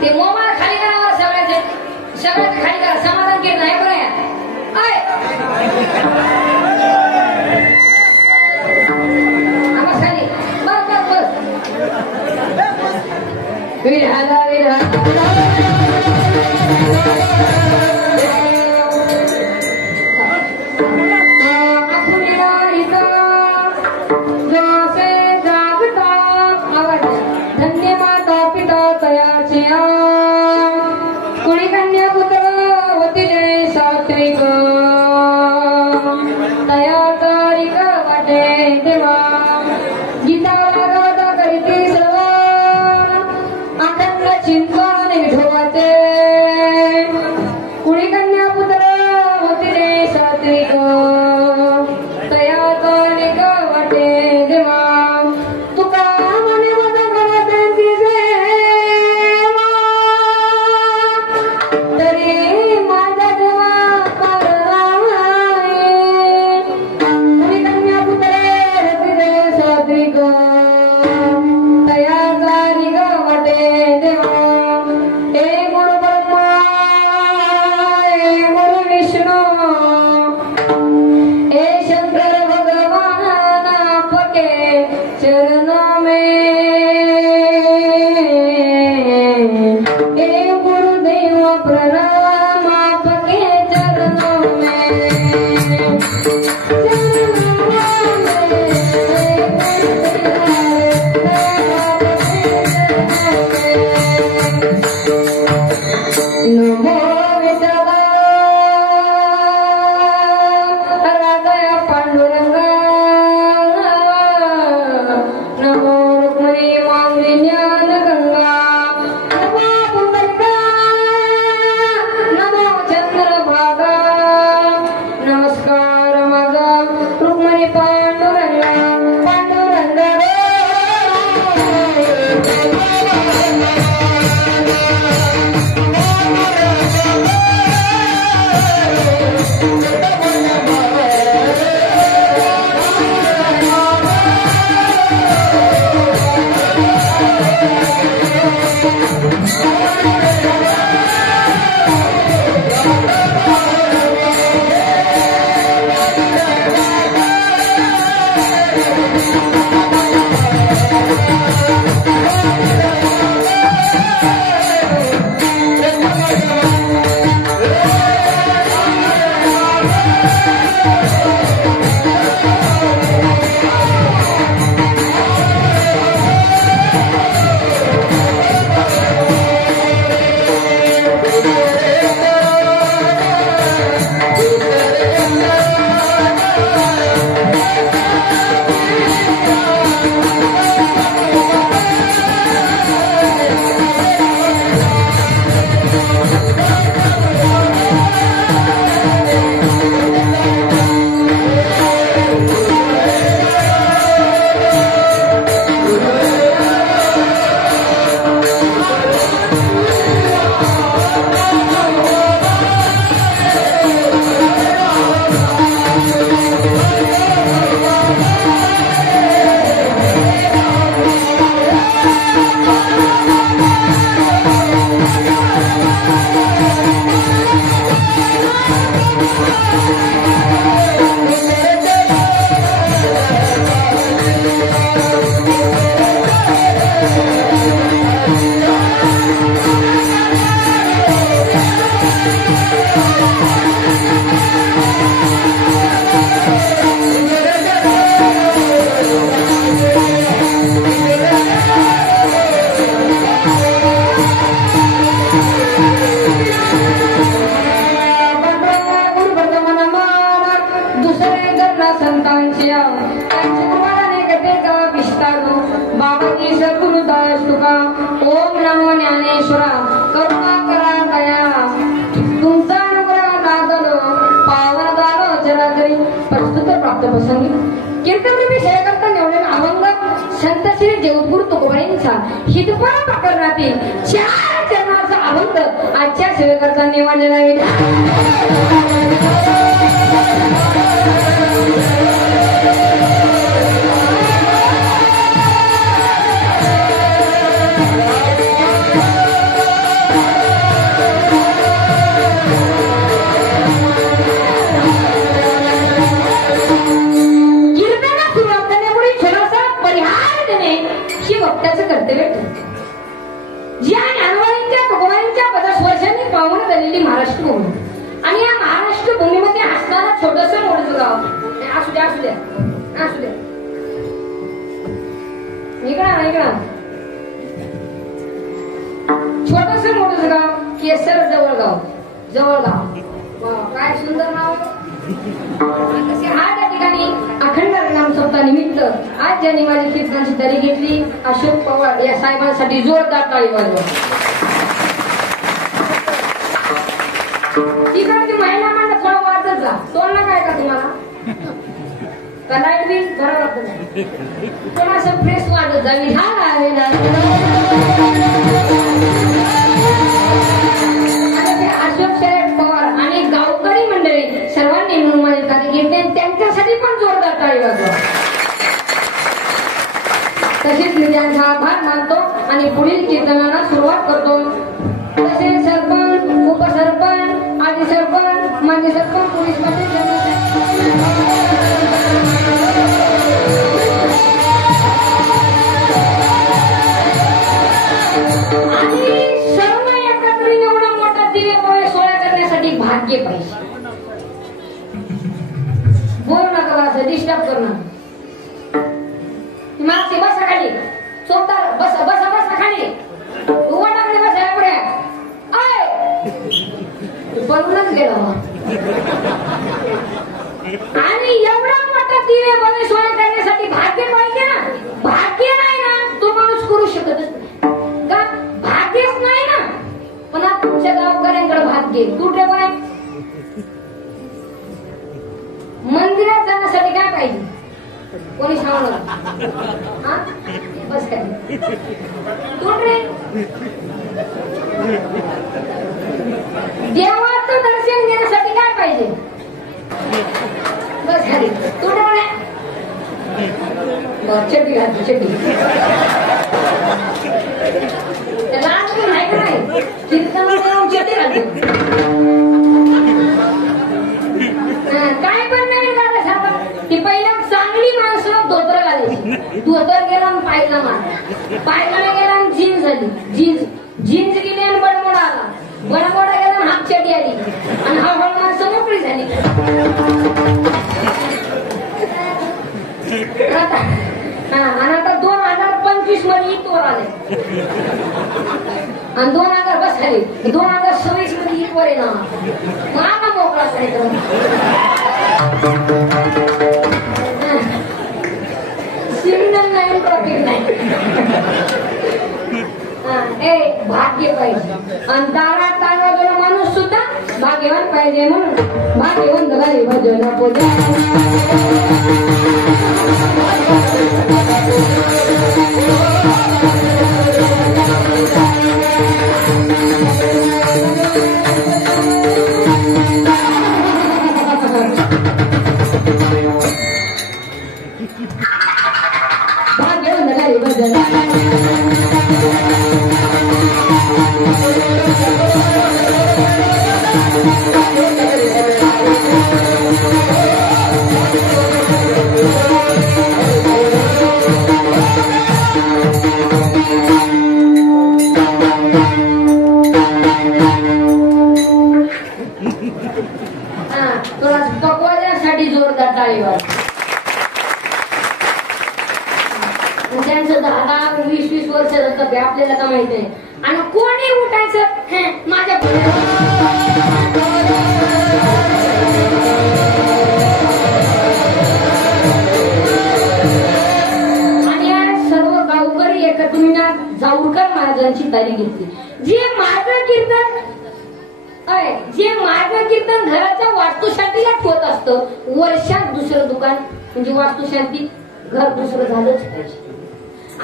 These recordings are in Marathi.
ते मोबाईल खाली करावर सगळ्याचे सगळ्याचे खाली करा समाधान केलं नाही बरं या आवाज खाली बस बस बस विधाता कीर्तनरूपी सेवेकरता निवडलेला अभंग संत श्री देवगुरु तुकोबाईंचा हितपरा प्रकरणातील 4 चरणाचा अभंग आजच्या सेवेकरता निवडलेला आहे. त्याचं कर्तव्य ठरतं. ज्या ज्ञानवाणींच्या तुकोबांच्या 50 वर्षांनी पावन झालेली महाराष्ट्र भूमी आणि या महाराष्ट्र भूमीमध्ये असताना छोटस मोठं गाव असू द्या असू द्या असू द्या इकडा छोटस मोठं गाव केसर जवळगाव काय सुंदर नाव. हा त्या ठिकाणी अखंड नाम सप्ताह निमित्त आज ज्यांनी माझी कीर्तनाची तरी घेतली अशोक पवार या साहेबांसाठी जोरदार टाळी वाजवा. तिकडची महिला मांड थोडं वाजत जा. तोंडला काय का तुम्हाला का लाईट बिल बरोबर थोडं असं फ्रेश वाजत जा. मी अशोक शरद पवार आणि गावकरी मंडळी सर्वांनी म्हणून माझी तारीख घेतली त्यांच्यासाठी पण जोरदार टाळी वाजवा. तसेच मी त्यांचा आभार मानतो आणि पुढील कीर्तनाला सुरुवात करतो. तसेच सरपंच उपसरपंच आधी सरपंच माजी सरपंच पोलीस पाटील भाग्य पाहिजे. बोल नका असं डिस्टर्ब करणं. मागची बसा खाली चोपदार बसा खाली उघडाकडे बसा पुढे बनूनच गेला. आणि एवढा मोठा दिवे बघे सोय करण्यासाठी भाग्य पाहिजे ना. भाग्य नाही ना तो माणूस करू शकतच का. भाग्यच नाही ना. पण तुमच्या गावकऱ्यांकडे भाग्य कुठे बाय. मंदिरात जाण्यासाठी काय पाहिजे कोणी सांगणार. बस काय रे देवाचं दर्शन घेण्यासाठी काय पाहिजे. बस खाली तुटवणे चड्डी घालतो चड्डी लहान नाही का नाही कीर्तनाला चड्डी घालतो. काय पण नाही झालं साहेब. ती पहिल्या चांगली माणसं धोतर घालायची. धोतर गेला आणि पायला गेला आणि जीन्स झाली. जीन्स गेली आणि बडमोडा आला. बडमोडा गेला आणि हाफ चड्डी आली आणि हळूहळू माणसं मोकळी झाली. आणि आता 2025 मध्ये ईदवर आले आणि 2000 बस झाली 2026 मध्ये ईदवर आहे ना. माझा मोकळा कार्यक्रम सिग्नल नाही ट्रॉफिक नाही. भाग्य पाहिजे आणि तारा तारा माणूस सुद्धा भाग्यवान पाहिजे. म्हणून भाग्यवंत घरी भजन पूजा भाग्यवंत घरी भजन पकवाजासाठी जोरदार टाळी वाजवा. त्यांचं 10-20 वर्ष जातं आपल्याला का माहित आहे. आणि कोणी उठायचं माझ्या आणि सर्व गावकरी एकत्रित जाऊरकर महाराजांची तारीख घेतली. जे माझं कीर्तन घराच्या वास्तुशांतीला ठेवत असतं. वर्षात दुसरं दुकान म्हणजे वास्तुशांती घर दुसरं झालंच पाहिजे.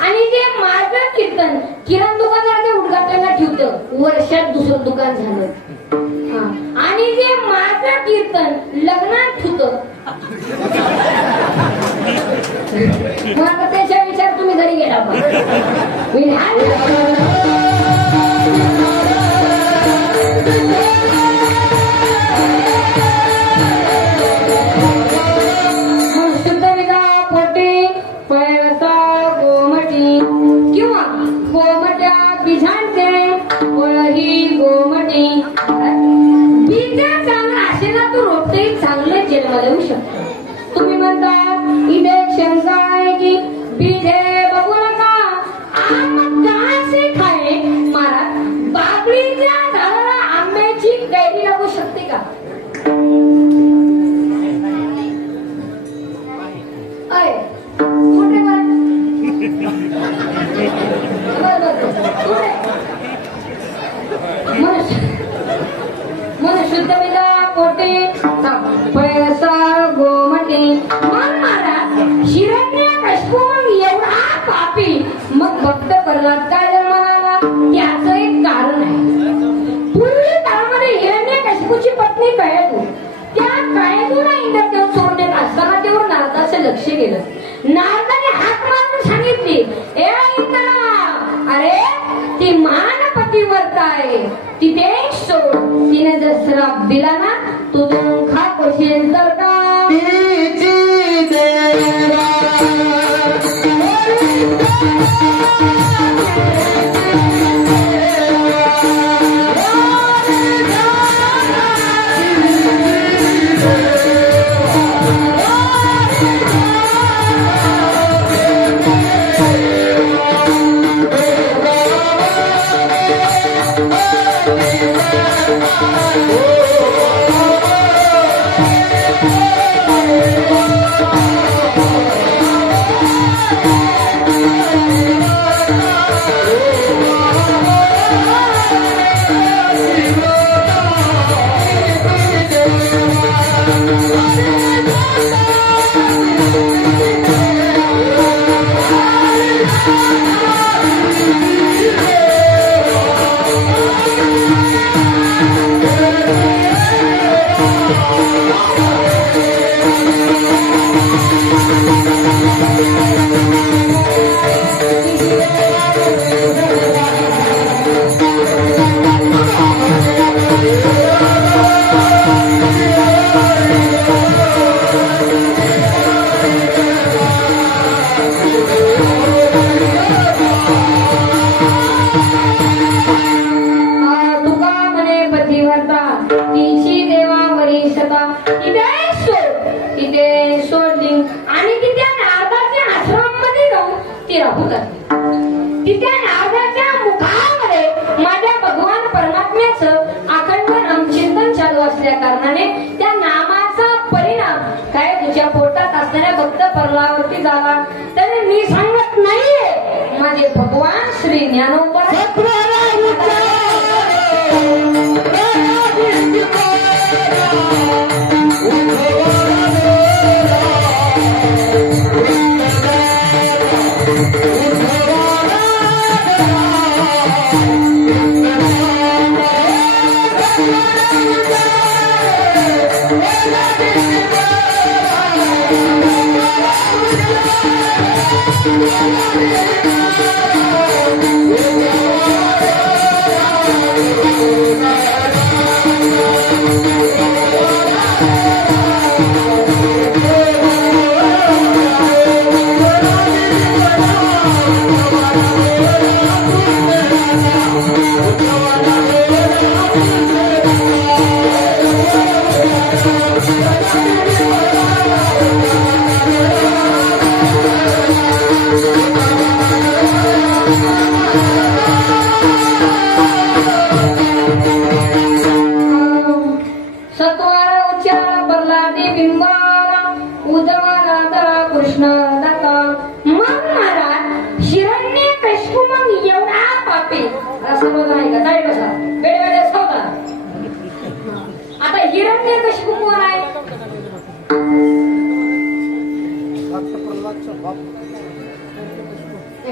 आणि जे माझं कीर्तन किराणा दुकानाच्या उद्घाटनाला ठेवतं वर्षात दुसरं दुकान झालं. आणि जे माझं कीर्तन लग्नात ठेवतं मग त्याच्या विचार तुम्ही घरी गेला शुद्ध विका पोटी पैसा गोमटी किंवा बीज है बघू नका आम कहासे खाए महाराज बाबळीच्या झाडाला आंब्याची कैरी लागू शकते का अय कुठे मन शुद्ध विदा पोटे पैसा गोमटे मन महाराज हिरण्यकशिपू एवढा पापी मग भक्त प्रल्हाद काय म्हणाला त्याचं एक कारण आहे पूर्वी काळामध्ये हिरण्यकशिपूची पत्नी कळेतू त्या कळेतूला इंद्रदेव सोडण्यात असताना तेव्हा नारदाचं लक्ष गेलं नारदाने हाक मारून सांगितली ए इंद्रा अरे ती मानपतीव्रत आहे तिथे सोड तिने जर श्राप दिला ना तू खात असेल तर का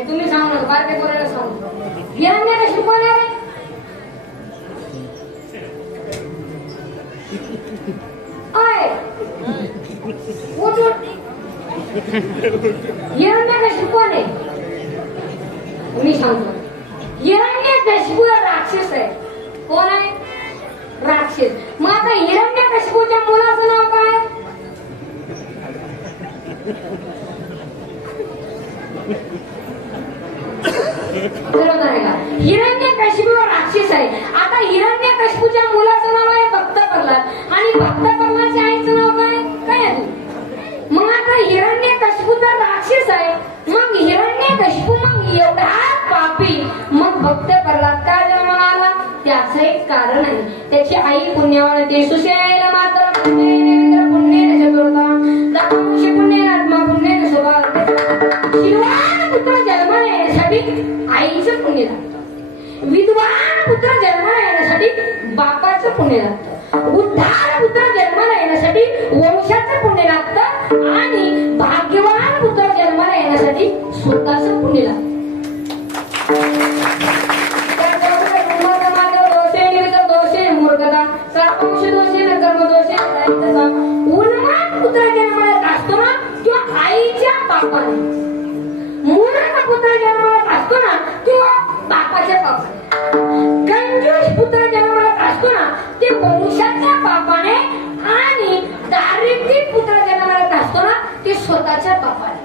तुम्ही सांगू नका बारके कोणाला सांगू हिरण्यकशिपू कोण आहे हिरण्यकशिपू कोण आहे मी सांगतो हिरण्यकशिपू राक्षस आहे कोण आहे राक्षस मग आता हिरण्यकशिपूच्या मुलाचं नाव काय बरोबर आहे का हिरण्यकशिपू राक्षस आहे आता हिरण्यकशिपूच्या मुलाचं नाव आहे भक्त प्रल्हाद आणि भक्त प्रल्हादच्या आईचं नाव काय काय आहे मग आता हिरण्यकशिपू तर राक्षस आहे मग आई पुण्यवान ते सुशैल मात्र पुण्येन पुण्येन चतुर्था दावंशी पुण्येन आत्मा पुण्येन स्वभाव शिवान पुत्र जन्माला येण्यासाठी आईचं पुण्य लागतं विद्वान पुत्र जन्माला येण्यासाठी बापाचं पुण्य लागतं उद्धार पुत्र जन्माला येण्यासाठी वंशाचं पुण्य लागतं आणि भाग्यवान पुत्र जन्माला येण्यासाठी स्वतःचं पुण्य लागतं उन्माद पुत्र जन्माला असतो ना किंवा आईच्या बापाने मूर्ख पुत्र जन्माला असतो ना किंवा बापाच्या बापाने कंजूस पुत्र जन्माला असतो ना ते वंशाच्या बापाने आणि दारिद्र्य पुत्र जन्माला असतो ना ते स्वतःच्या बापाने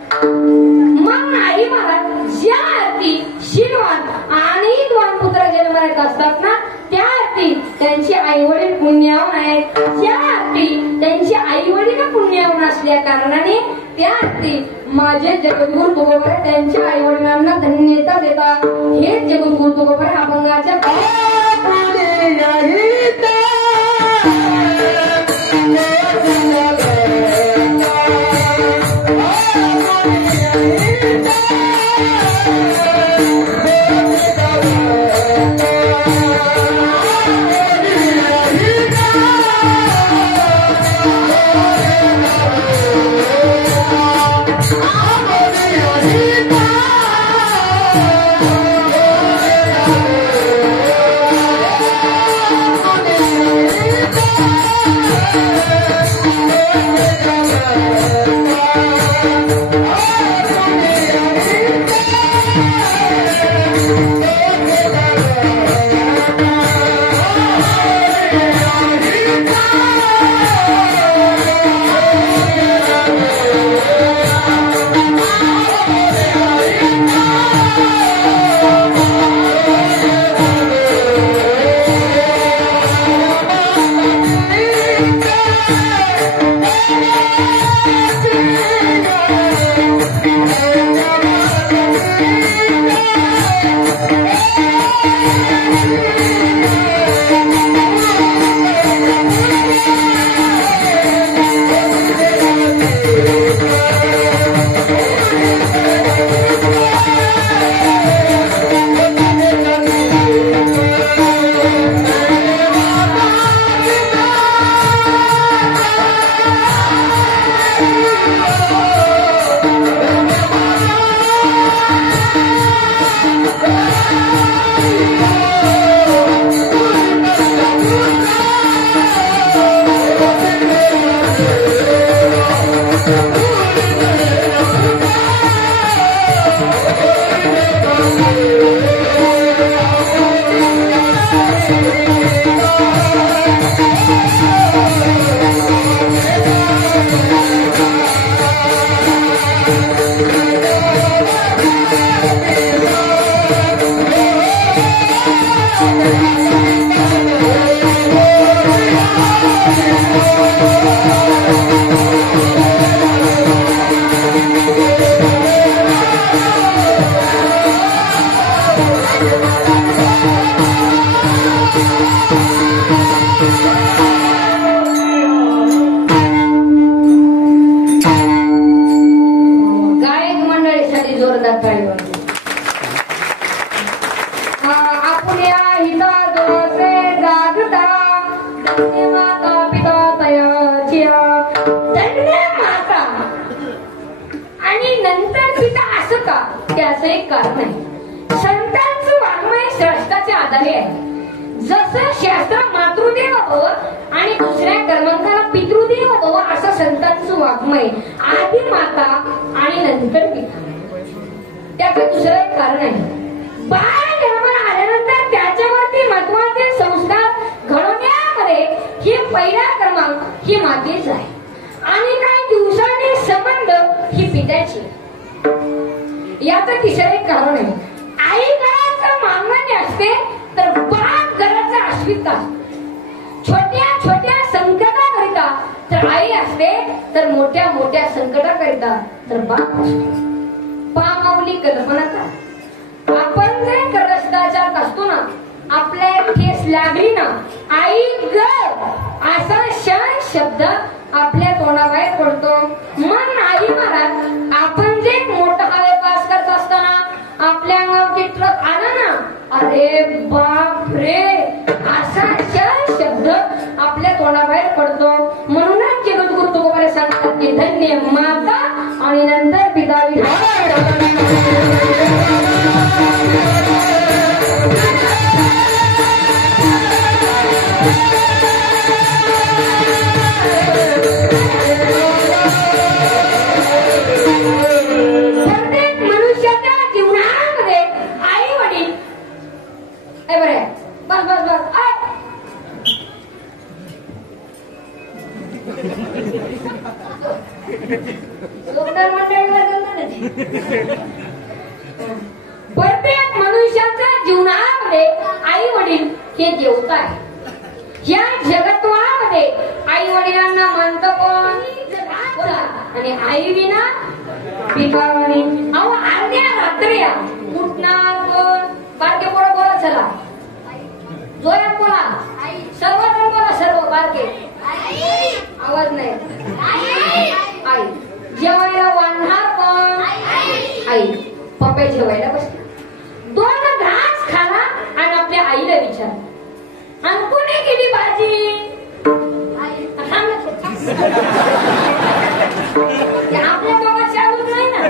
मग आई महाराज ज्या अर्थी शीलवान आणि विद्वान पुत्र जन्माला असतात ना त्या अर्थी त्यांचे आई वडील पुण्याहून आहेत ज्या अर्थी त्यांचे आई वडील पुण्याहून असल्या कारणाने त्या अर्थी माझे जगद्गुरु तुकोबर त्यांच्या आई वडिलांना धन्यता देतात हेच जगद्गुरु तुकोबर अभंगाच्या त्याचं एक कारण आहे संतांचं वाङ्मय श्रेष्ठाचे आधारे आहे जसं शास्त्र मातृदेव भव आणि दुसऱ्या कर्मांकाला पितृदेव भव असं संतांचं वाङ्मय आधी माता आणि नंतर पिता त्याचं दुसरं एक कारण आहे बाळ जन्माला आल्यानंतर त्याच्यावरती महत्वाचे संस्कार घडवण्यामध्ये हे पहिला क्रमांक ही मातेच आहे आणि काही दिवसांनी संबंध ही पित्याची याचं तिसरं एक कारण आहे आई घराचं मानवाने असते तर बाप घराचा अस्मिता छोट्या छोट्या संकटाकरिता तर आई असते तर मोठ्या मोठ्या संकटाकरिता तर बाप असतो पामावली कल्पनाचा आपण जे करसदाचार असतो ना आपल्या ठेस लागली ना आई ग असा क्षण शब्द आपल्या तोंडाबाहेर पडतो. मग आई महाराज आपण जे मोठं हायवे पास करत असताना आपल्या अंगावरती ट्रक आला ना, अरे बाप रे असा क्षण शब्द आपल्या तोंडाबाहेर पडतो. म्हणूनच जगद्गुरु तुकोबारे सांगतात की धन्य माता आणि नंतर पिता प्रत्येक मनुष्याच्या जीवनामध्ये आई वडील हे देवता आहे. या जगत्वामध्ये आई वडिलांना मानतं कोण? आणि आई विना पिकावानी. अहो अर्ध्या रात्री उठणार कोण? बारके पोरं बोला, चला जोरात बोला, सर्वजण बोला, सर्व बारके. आवाज नाही. आई. जेवायला वाढणार कोण? आई. पप्पा जेवायला बसला, 2 घास खाला आणि आपल्या आईला विचार, आणि कोणी केली भाजी? आपल्या दोघं चालूच नाही ना,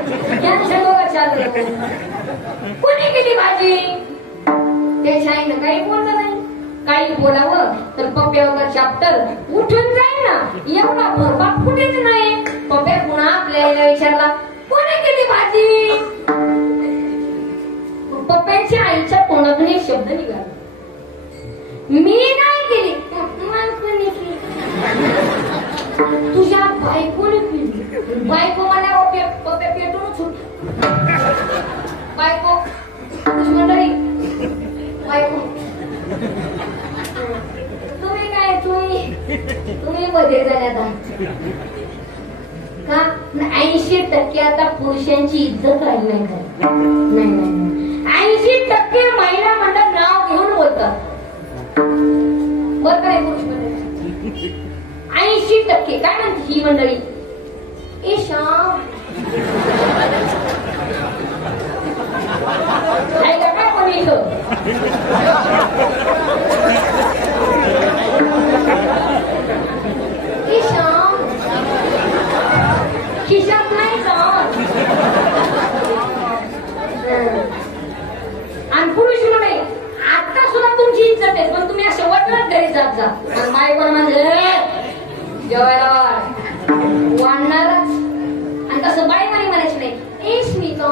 यांच्या दोघं चालू. कोणी केली भाजी? त्याच्या आईनं काही बोललं नाही. काही बोलावं तर पप्प्यावर चॅप्टर उठून जाईल ना, एवढा भरपा कुठेच नाही. पप्प्या पुन्हा आपल्याला विचारला, कोणी केली भाजी? पप्प्याच्या आईच्या तोंडातून एक शब्द निघाला, मी नाही केली. कोणी केली? तुझ्या बायकोने केली. बायको मला पप्प्या पेटूनच होती. बायको मंडळी, बायको तुम्ही काय, तुम्ही मध्ये झाल्या का? 80% आता पुरुषांची इज्जत राहिली नाही का? नाही. 80% महिला मंडळ नाव घेऊन बोलतात. बरं काय पुरुष मंडळी? 80% काय म्हणते ही मंडळी? ए श्याम आहे का काय कोणी इथं? ए श्याम खिशात नाही जात. आणि पुरुष म्हणे आता सुद्धा तुमची इज्जत आहे, पण तुम्ही अशा वटलाच घरी जात जा. आणि बायकोला म्हणजे जेवायला वाढणारच. आणि तसं बाई म्हणे म्हणायची नाही, ए स्मिता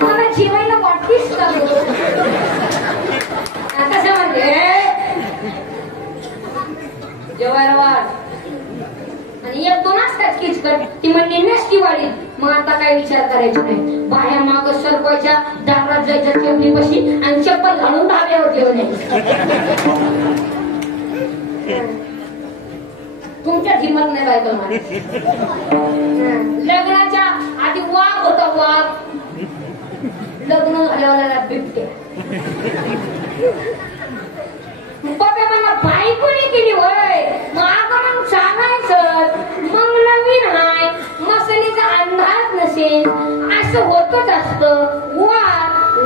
मला जेवायला वाटतीस का? कसं म्हणते जेवायला वाट. आणि 1-2 असतात किचकट, ती म्हणली नसती वाढी. मग आता काय विचार करायचा नाही. बाया माग सरकवायच्या, दारात जायच्या चेवणीपाशी आणि चप्पल घालून धाब्यावर जेवण यायचं. तुमच्या हिंमत नाही बायको मला. लग्नाच्या आधी वाघ होता, वाघ. लग्न झाल्यावर बिबट्या. पप्पा मला बायकोने केली वय, मग मग सांगायचं. मग नवीन हाय, मसालीचा अंदाज नसेल, असं होतच असतं. वा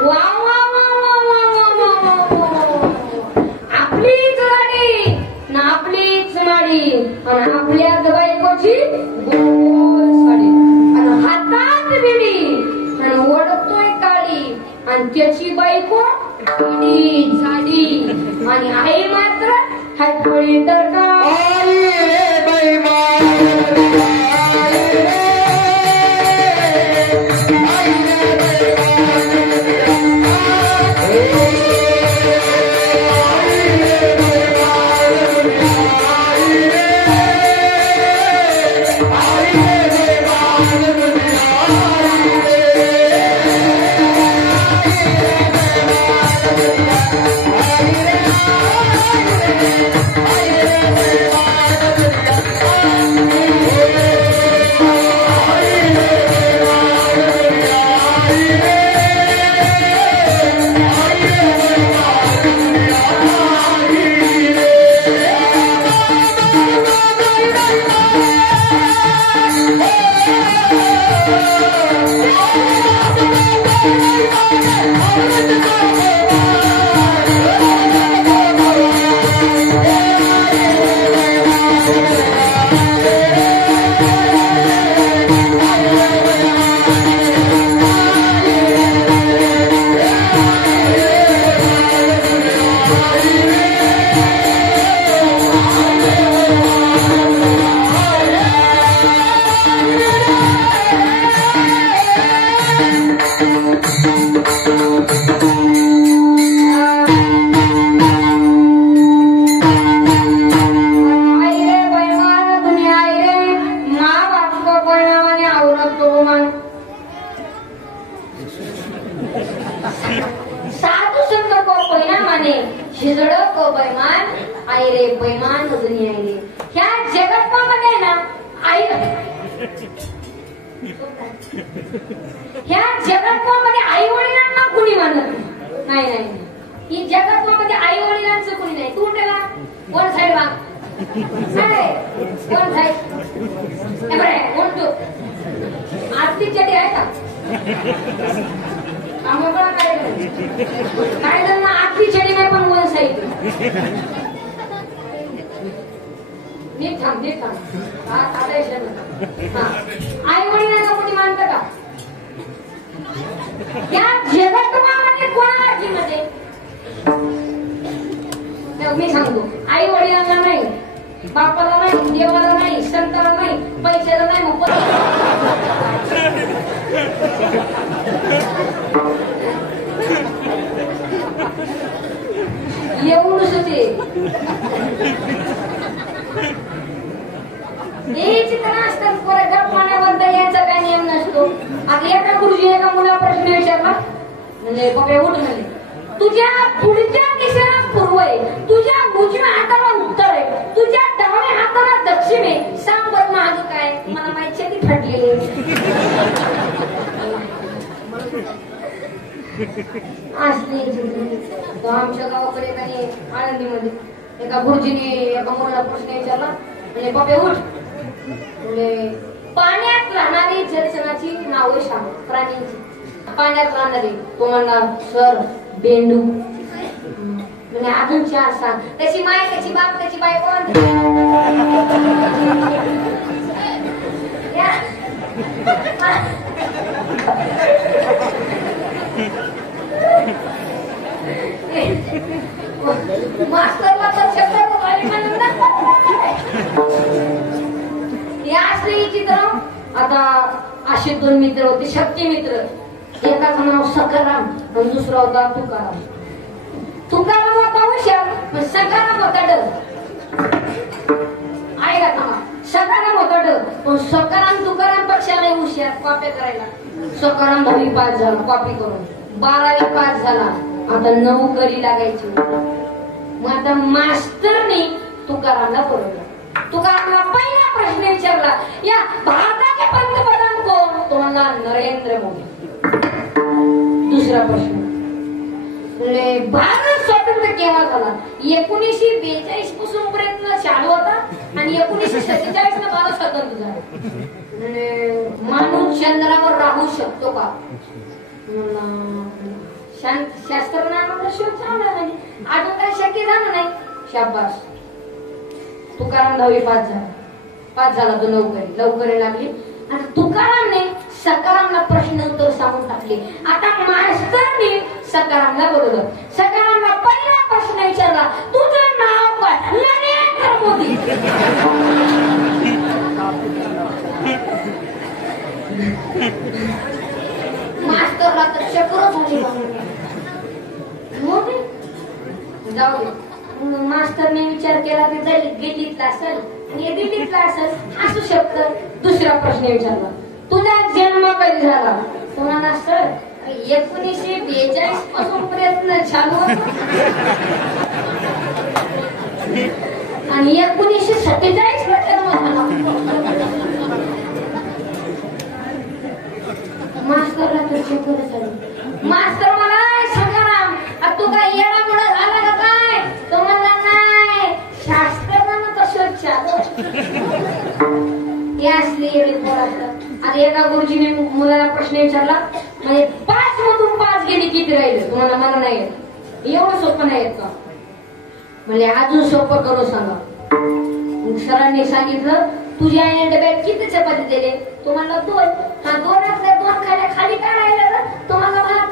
वा वा आपलीच गाडी ना आपलीच माडी, आणि आपल्याच बायकोची गोल साडी, आणि हातात बिडी, आणि ओढतोय काळी, आणि त्याची बायको झाडी, आणि आई मात्र हटवळी तर का झिजडक बैमान आई रे बैमान अजूनही आई रे. ह्या जगत्वामध्ये ना आई ह्या जगत्वामध्ये आई वडिलांना कुणी मानत नाही. नाही नाही ही जगत्वामध्ये आई वडिलांचं कुणी नाही. तू त्याला वन साईड वाग वन साईड म्हणतो आरती चटी आहे का काय जण आरती चटी नाही पण वन साईड नीट थांब नीट थांब आई वडिलांना कोणी मानतं का या जगत्वामध्ये कोणाला मध्ये मी सांगतो आई वडिलांना नाही बापाला नाही देवाला नाही संताला नाही पैशाला नाही मग एवढंच हे चित्र असतात कोरेगाव पाण्यावर यायचा काय नियम नसतो. आता एका गुरुजी एका मुला प्रश्न विचारला म्हणजे बघा उठ म्हणे तुझ्या पुढच्या दिशेला पूर्व आहे तुझ्या उजव्या हाताला उत्तर आहे तुझ्या डाव्या हाताला दक्षिण आहे सांग बरं माझं काय मला माहिती ती फाटलेली आमच्या गावाकडे काही आळंदीमध्ये एका गुरुजीने एका मुलाला प्रश्न विचारला म्हणजे बाबा उठ म्हणजे पाण्यात राहणारी जलचराची नावे सांग प्राण्यांची. पाण्यात राहणारी तो म्हणणार सर बेंडू म्हणजे अजून चार सांग त्याची माय त्याची बाप त्याची बायको मास्तरला तर शब्द या असले चित्र. आता असे दोन मित्र होते शक्ती मित्र. एकाचं नाव सकाराम आणि दुसरा होता तुकाराम. तुकाराम होता हुशार पण सकाराम होता डर. आहे का थांबा सकाराम होता डर पण सकाराम तुकाराम पक्षाला हुशार कॉपी करायला. सकाराम 10वी पास झाला कॉपी करून 12वी पास झाला आता नोकरी लागायची. मग आता मास्तरने तुकारामला बोलवलं. तुकारामला पहिला प्रश्न विचारला या भारताचे पंतप्रधान कोण तो म्हणला नरेंद्र मोदी. दुसरा प्रश्न भारत स्वातंत्र्य केव्हा झाला 1942 पासून प्रयत्न चालू होता आणि 1947 ला भारत स्वतंत्र झाला. माणूस चंद्रावर राहू शकतो का शास्त्रज्ञांना शोध चालला नाही अजून काही शक्य झालं नाही. शाबास तुकाराम 10वी पास झाला तो लवकरी लागली. आता तुकारामने सकारामला प्रश्न उत्तर सांगून टाकले. आता मास्तरने सकारामला बोलवलं. सकारामला पहिला प्रश्न विचारला तुझं नाव काय नरेंद्र मोदी. मास्तरला तर चक्र झाली मोदी जाऊ दे. मास्तरने विचार केला ते जाईल दिल्लीतला असेल आणि दिल्लीतला असेल असू शकतं. दुसरा प्रश्न विचारला तुझा जन्म कधी झाला तुम्हाला सर 1942 पासून प्रयत्न चालू होता आणि 1947 ला जन्म झाला. मास्तरला तर चक्कर झाली. मास्तर मला सकाराम तू काय येणा मुळे झाला का काय तो म्हणला नाही शास्त्रज्ञांना तसं चालू हे असले एवढे पोर असतात. आता एका गुरुजीने मुलाला प्रश्न विचारला म्हणजे 5 मधून 5 गेली किती राहिले तुम्हाला मला नाही येत एवढं सोपं नाही येत का म्हणजे अजून सोपं करू सांगा. सरांनी सांगितलं तुझ्या आईने डब्यात किती चपाती दिले तुम्हाला 2 हा 2 असल्या 2 खाल्या खाली काय राहिलं तुम्हाला भात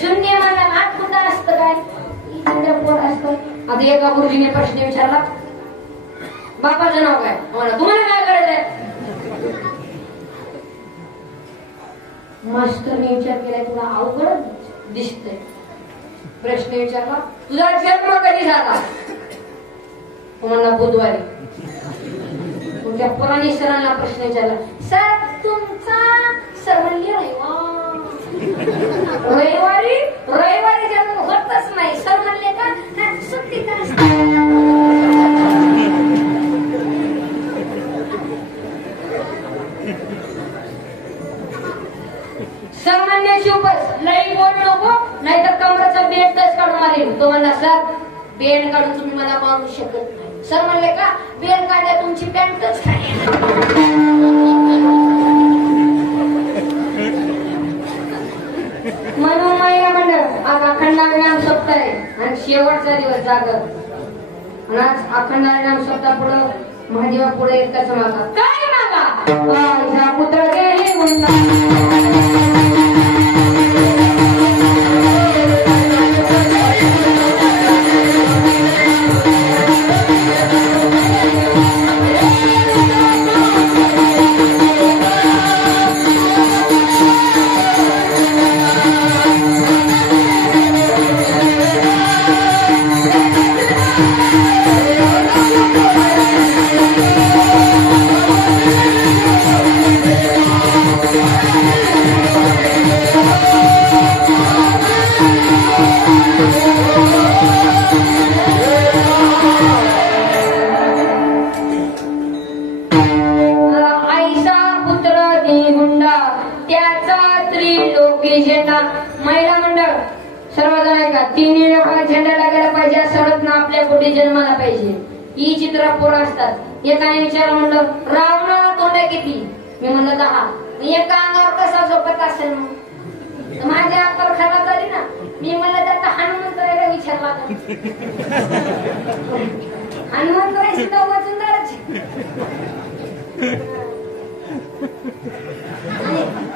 शून्य मला भात कुठं असतं काय पोर असतं. आता एका गुरुजीने प्रश्न विचारला बापाचं नाव काय तुम्हाला काय करायचंय. मास्तरने विचार केलाय तुला अवघड दिसतंय. प्रश्न विचारला तुझा जन्म कधी झाला तुम्हाला बुधवारी. तुमच्या पुराणी सरांना प्रश्न विचारला सर तुमचा सर म्हणले रविवारी रविवारी जन्म होतच नाही. सर म्हणले का हा, सुट्टी का असते? सर म्हणले शिवबस लई बोल नको नाहीतर कमराचा बेड टच काढून मारेल. तो म्हणला सर बेड काढून तुम्ही मला मारू शकत नाही. सर म्हणले का बेड काढल्या तुमची पॅन्टच काय. म्हणून महिला मंडळ आज अखंड हरिनाम सप्ताह आहे आणि शेवटचा दिवस जागर. आणि आज अखंड हरिनाम सप्ताह पुढं महादेवा पुढे एकच मागा काय मागा पुत्र गेली गुंडा. महिला मंडळ सर्वजण ऐका. तिन्ही लोकांना झेंडा लागायला पाहिजे. सडक ना आपल्या पोटी जन्माला पाहिजे. ही चित्र पोरं असतात. एकाने विचारलं म्हणलं रावणाला तोंड किती? मी म्हणलं 10. एका अंगावर कसा झोपत असेल मग? माझ्या अक्कल खराब झाली ना. मी म्हणलं त्याचा हनुमंतरायला विचारला. हनुमंतराय सुद्धा वजनदारच.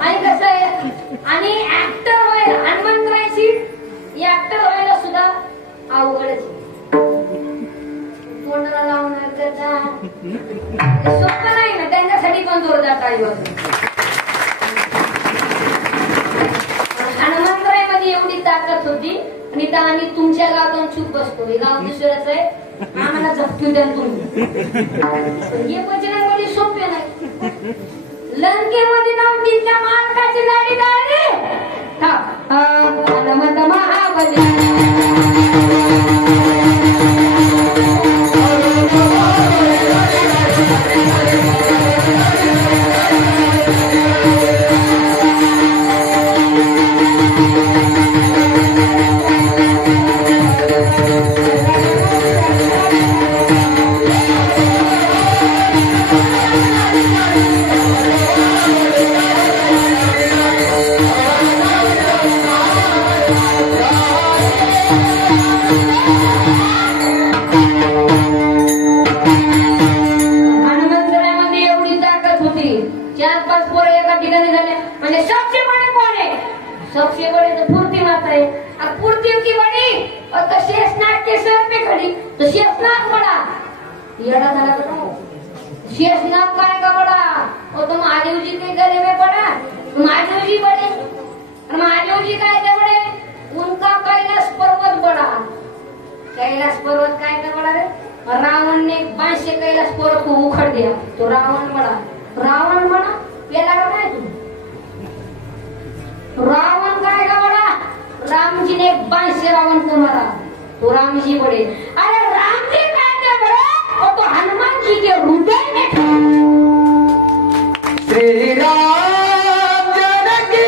आणि कसं आहे आणि ऍक्टर व्हायला हनुमंतरायची ऍक्टर व्हायला सुद्धा अवघडच. तोंडाला लावणार त्याचा सोपं नाही ना. त्यांच्यासाठी पण जोरदार टाळी वाजवा. हनुमंतराय मध्ये एवढी ताकद होती आणि त्या आम्ही तुमच्या गावातून चूप बसतो. हे गाव दुसऱ्याच आहे. आम्हाला झपटू द्या तुम्ही. हे वचनावली सोपे नाही. लंकेमध्ये जाऊन तिच्या मालकाची गाडी गाडी हनुमंत महाबली. सबसे बड़े तो पूर्ति माता है. अब पूर्तियों की बड़ी और तो शेषनाग के सर पे खड़ी तो शेषनाग बड़ा. येड़ा झाला तो शेषनाग काय का बड़ा? वो तो महादेव जी के गले में पड़ा. महादेव जी बड़े और महादेव जी काय के बड़े? उनका कैलाश पर्वत बड़ा. कैलाश पर्वत काय का बड़ा रे? रावण ने बांस से कैलाश पर्वत को उखड़ दिया तो रावण बड़ा. रावण बड़ा पेला का काय तू? रावण काय का बड़ा? राम जी ने बांस से रावण को मारा तो राम जी बड़े. अरे राम जी काय के बड़े? और तो हनुमान जी के हृदय में श्री राम जानकी.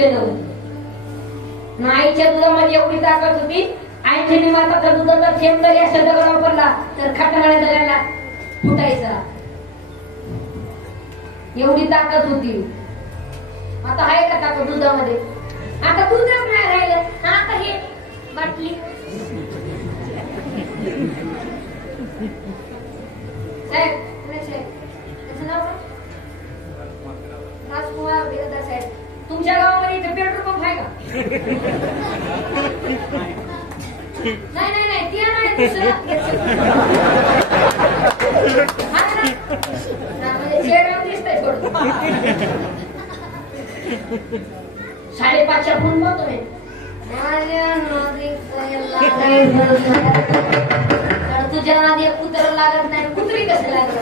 पेलं. आईच्या दुधामध्ये एवढी ताकद होती. आईने माताचा दुधाचा थेंब जरी अशा दगडावर पडला तर खटमळ्या दगडाला फुटायचा. एवढी ताकद होती. आता आहे का ताकद दुधामध्ये? आता दूधच नाही राहिलं. आता हे बाटली. साहेब त्याचं नाव काय? राजकुमार बिरदार साहेब. तुमच्या गावामध्ये इथे पेट्रोल पंप आहे का? नाही नाही नाही ती नाही दुसरं. म्हणजे चेहरा दिसतंय थोडं. 5:30च्या फोन बघतोय. तुझ्या नादी कुत्र लागत नाही. कुत्री कसं लागत?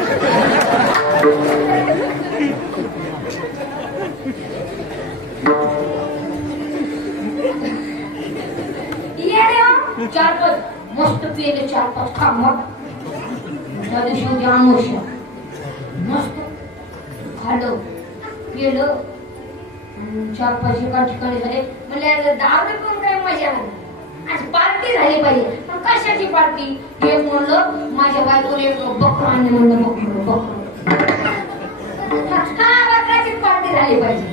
चार पाच मस्त पेले. 4-5 खामट. त्या दिवशी होती अमावस्या. मस्त खाल्लं पेलं. 4-5 एका ठिकाणी झाले. म्हणजे दारू पण काही मजा नाही. आज पार्टी झाली पाहिजे. पण कशाची पार्टी? एक म्हणलं माझ्या बायकोने एक बकरं आणलं. म्हणलं बकरं बकराची पार्टी झाली पाहिजे.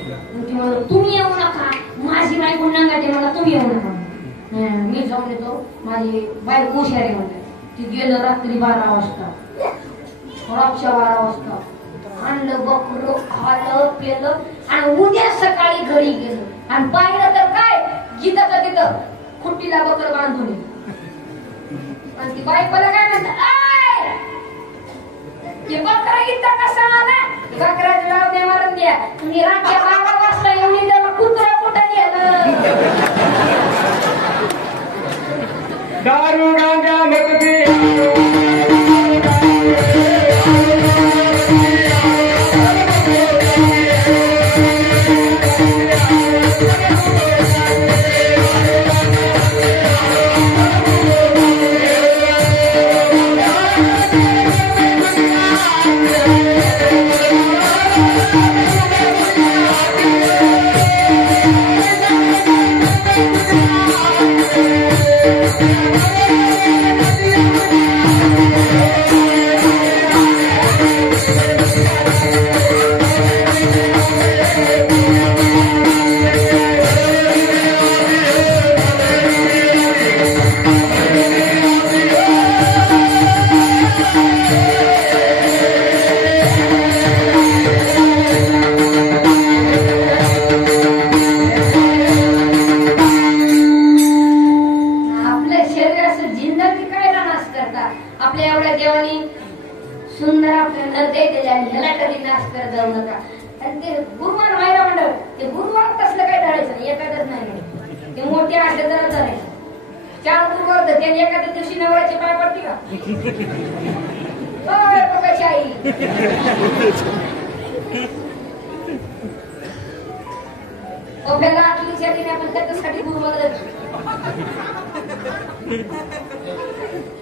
ती म्हणलं तुम्ही येऊ नका. माझी बायको नंगाटे मला तुम्ही येऊ नका. मी जाऊन येतो. माझी बायको हुशारी म्हणते. ती गेलं रात्री 12 वाजता. रातच्या 12 वाजता आणलं बकरं खाल्लं पेलं. आणि उद्या सकाळी घरी गेलं आणि पाहिलं तर काय जिथं का तिथं खुट्टीला बकर बांधून. आणि ती बायकोला काय म्हणतात? ते बकरा इथं कसा आला? बकराचं नाव द्या मारून द्या. तुम्ही रातच्या 12 वाजता एवढी त्याला कुत्रा कुठं गेलं? दारू गांजा मगदी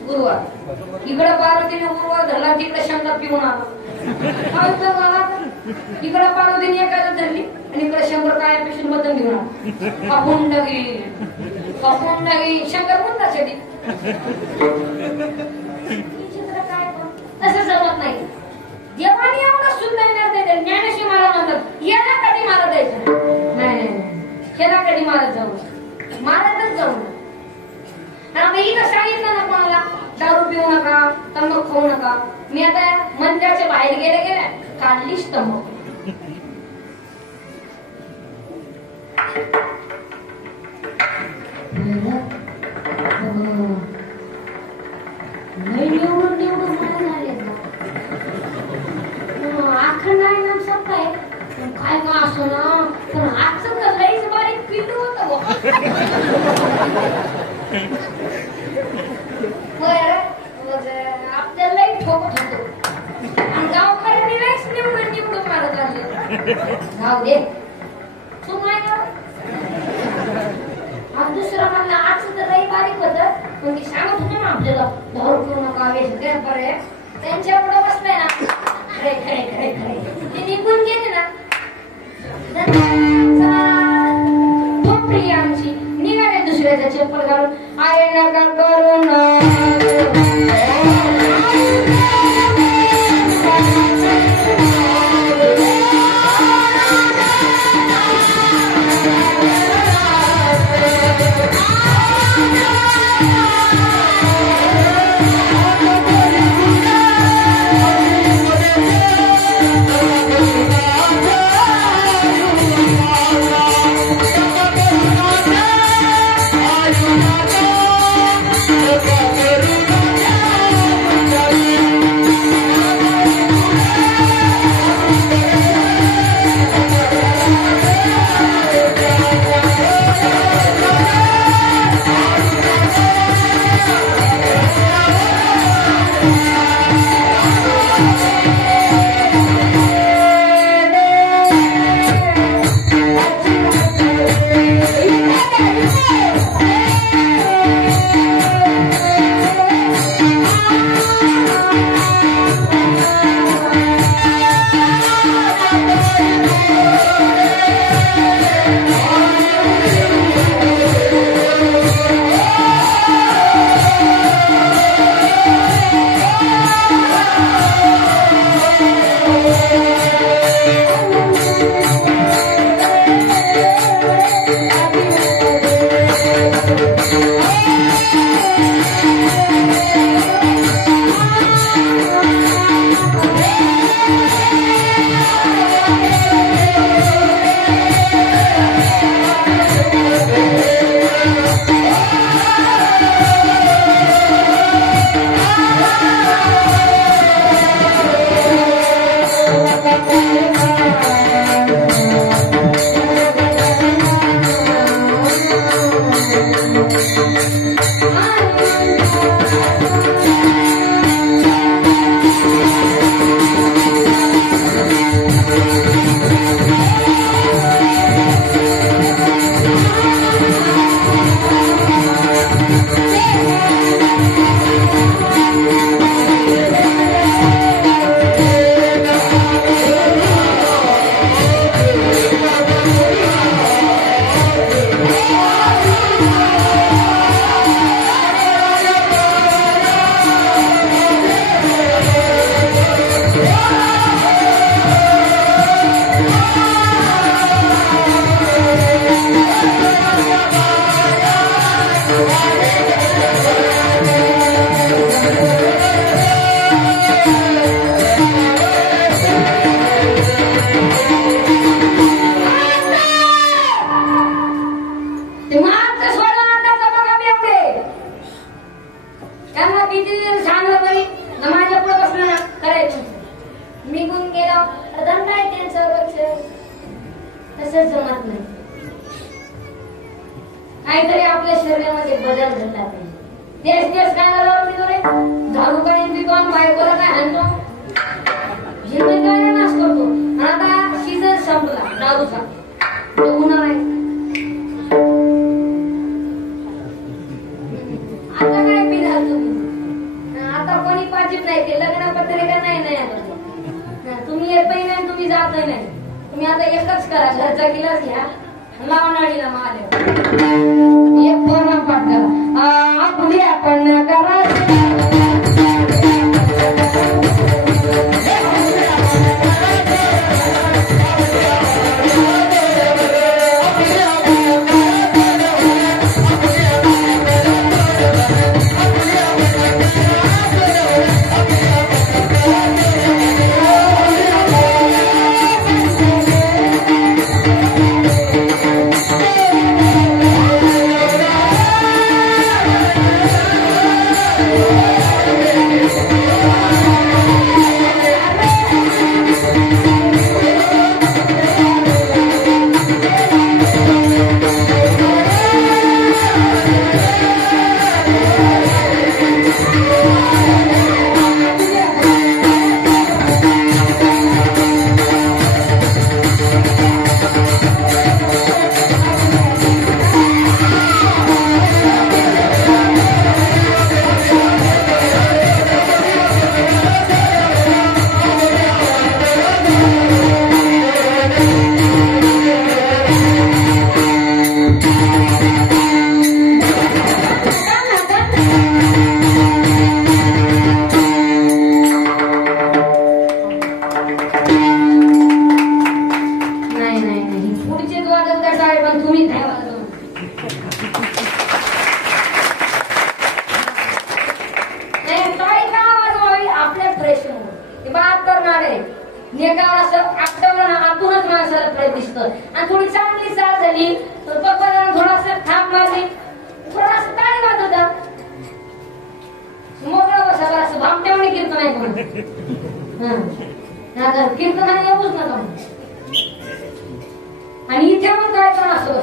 गुरुवार इकडं पार्वतीने गुरुवार धरला. तिकडे शंभर पिऊन आला. इकडं पार्वतीने एखादं धरली आणि इकडे 100 काय पेशंट बदल घेऊन आला. कापून टाकी शंकर कोणतासाठी काय असं जमत नाही. देवाने एवढं सुंदर निर्णय ज्ञानेश्वर मला म्हणतात याला कधी मारत द्यायचं नाही. ह्याला कधी मारत जाऊ मारतच जाऊ. आणि इथं सांगितलं ना कोणाला दारू पिऊ नका तंबाखू खाऊ नका. मी आता मंदिराच्या बाहेर गेल्या काढलीच तंबाखू. निवडून झाले आखंड आहे ना सप्ताह काय का असो ना. पण आजचं तर लईच बारीक पिल्लू होतं. आपल्याला ठोकत होतो आणि गावकऱ्यांनी लईच निवडून मारत आले. जाऊ दे तू नाही आज दुसरं म्हणलं आजचं तर लई बारीक होतं. पण ती सांगत होते ना आपल्याला दारू पिऊ नका पर्याय त्यांच्या पुढे बसलाय ना. खरे खरे खरे खरे ते निघून गेले ना. चप्पल घालून आहे नका करून जमत नाही. काहीतरी आपल्या शरीरामध्ये बदल घडला पाहिजे. तेच तेच काय झालं मी रे दारू काय पितो बायकोला काय हाणतो जिंदगी काय नाश करतो. आता सीझन संपला दारूचा तो उन्हाळा आहे. आता काय पिलाल तुम्ही. आता कोणी पाचित नाही ते लग्न पत्रिका नाही नाही आता तुम्ही येत नाही तुम्ही जात नाही. तुम्ही आता एकच करा घरचा गिलास घ्या लावणारीला माल एक पूर्ण पाठ करा आपली आपण करा. Yeah. पण तुम्ही काय वाजवणार? आपल्या प्रश्न बात करणारे नेगावर असं आठवलं ना आतूनच माणसाला प्रेम दिसतं. आणि थोडी चांगली चाल झाली तर पप्पा थोडासा थांब मारली थोडासा टाळी वाजवतात. मोकळं बसा असं भामट्यामुळे कीर्तन आहे म्हणून कीर्तनाने येऊच नका. आणि इथे मग काय तर असं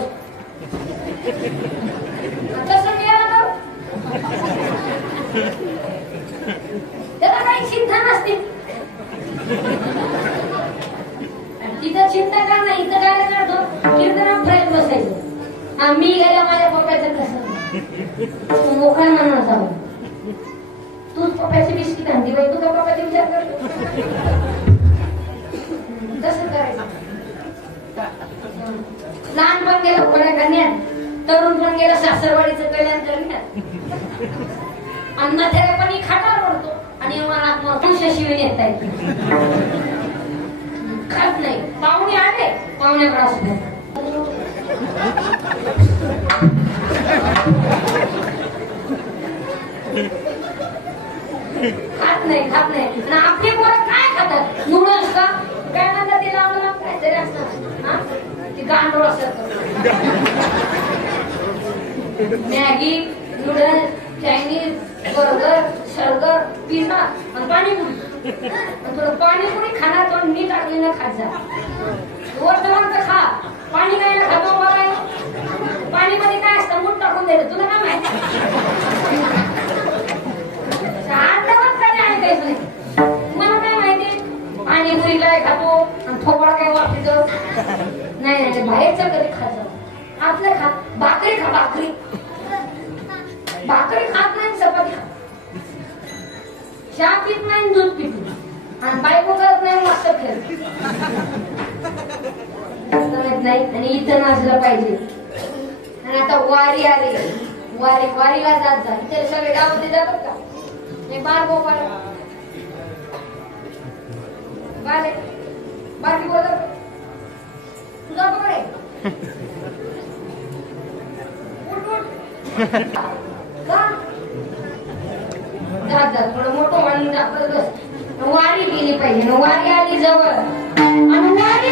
तसं केलं तर त्याला काही चिंता नसते. तिथं चिंता का नाही इथं काय करतो कीर्तनात फ्रेश बसायचं. आम्ही गेल्या माझ्या पप्पाचं कसं मोकळा म्हणून असावं. तूच पप्पाची बिस्किट आणली बाई तुझा पप्पाचा विचार करतो कसं करायचं. लहानपण गेलं कोण्या करण्यात तरुण पण गेलं सासरवाडीचं कल्याण करण्यात. अन्न पण खाटावर पडतो आणि मनात शिवून येत आहेत खात नाही. पाहुणे आले पाहुण्याकडे असू खात नाही आणि आपली पोरं काय खातात नूडल्स का काय म्हणतात ते लावलं काहीतरी असतं ती गांडोळ असत. मॅगी नूडल्स चायनीज बर्गर शर्गर पिझ्झा आणि पाणीपुरी. थोडं पाणीपुरी खाणार पण मी टाकलेलं खात जा. वर्तमान तर खा पाणी काय खातो बघा. पाणी मध्ये काय असतं मूठ टाकून द्यायचं तुला काय माहिती. मला काय माहिती पाणीपुरी काय खातो आणि थोबडा काय वापरतो. नाही बाहेरचं कधी खायचं आपलं खा. भाकरी खा भाकरी खात नाही चपाती खा. चहा पित नाही दूध पित आणि बायको करत नाही मस्त खेळ नाही. आणि इथं नाचलं पाहिजे. आणि आता वारी आली वारीला जात जा. इथे सगळे गावामध्ये जातात का बाल गोपाळ बाकी बोलत तुझा पकडे थोडं मोठं म्हणून जात वारी गेली पाहिजे. वारी आली जवळ आणि वारी